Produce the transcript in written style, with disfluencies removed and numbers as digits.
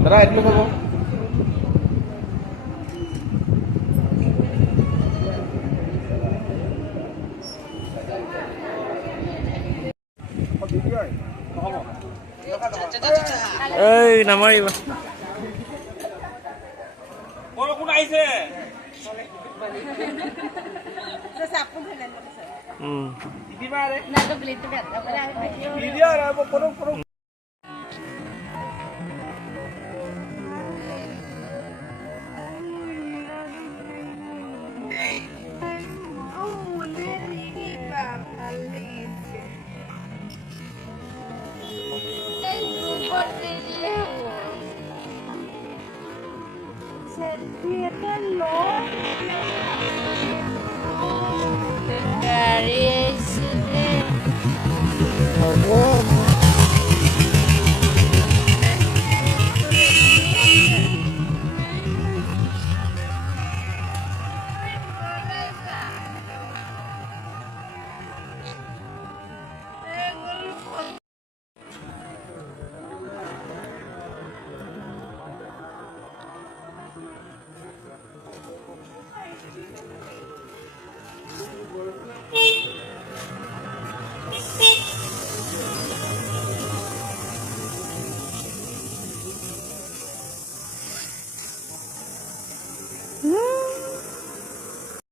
Tara, itlog ako. Ay, namay ba? Wala ko na isa. Sa sapong halan mo sa. Hmm. Hindi ba rin? Nagablit ka. Wala. Video na po, purong